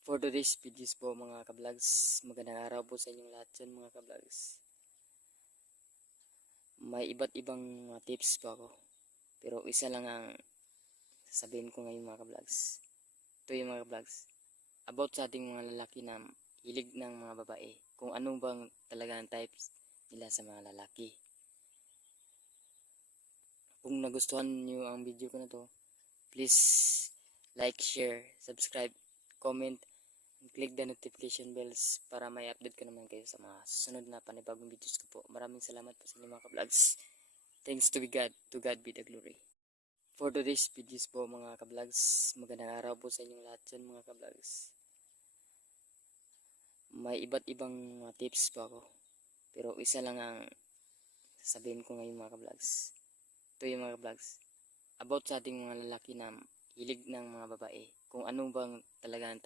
For today's videos po mga ka-vlogs, magandang araw po sa inyong lahat dyan mga ka-vlogs. May iba't ibang mga tips po ako, pero isa lang ang sasabihin ko ngayon mga ka-vlogs. Ito yung mga ka-vlogs, about sa ating mga lalaki na hilig ng mga babae, kung anong bang talaga ang types nila sa mga lalaki. Kung nagustuhan niyo ang video ko na to, please like, share, subscribe, comment, click the notification bells para may update ko naman kayo sa mga susunod na panibagong videos ko po. Maraming salamat po sa inyo mga ka-vlogs. Thanks to God. To God be the glory. For today's videos po mga ka-vlogs, magandang araw po sa inyong lahat dyan mga ka-vlogs. May iba't ibang mga tips po ako, pero isa lang ang sasabihin ko ngayon mga ka-vlogs. Ito yung mga ka-vlogs, about sa ating mga lalaki na hilig ng mga babae, kung anong bang talaga ang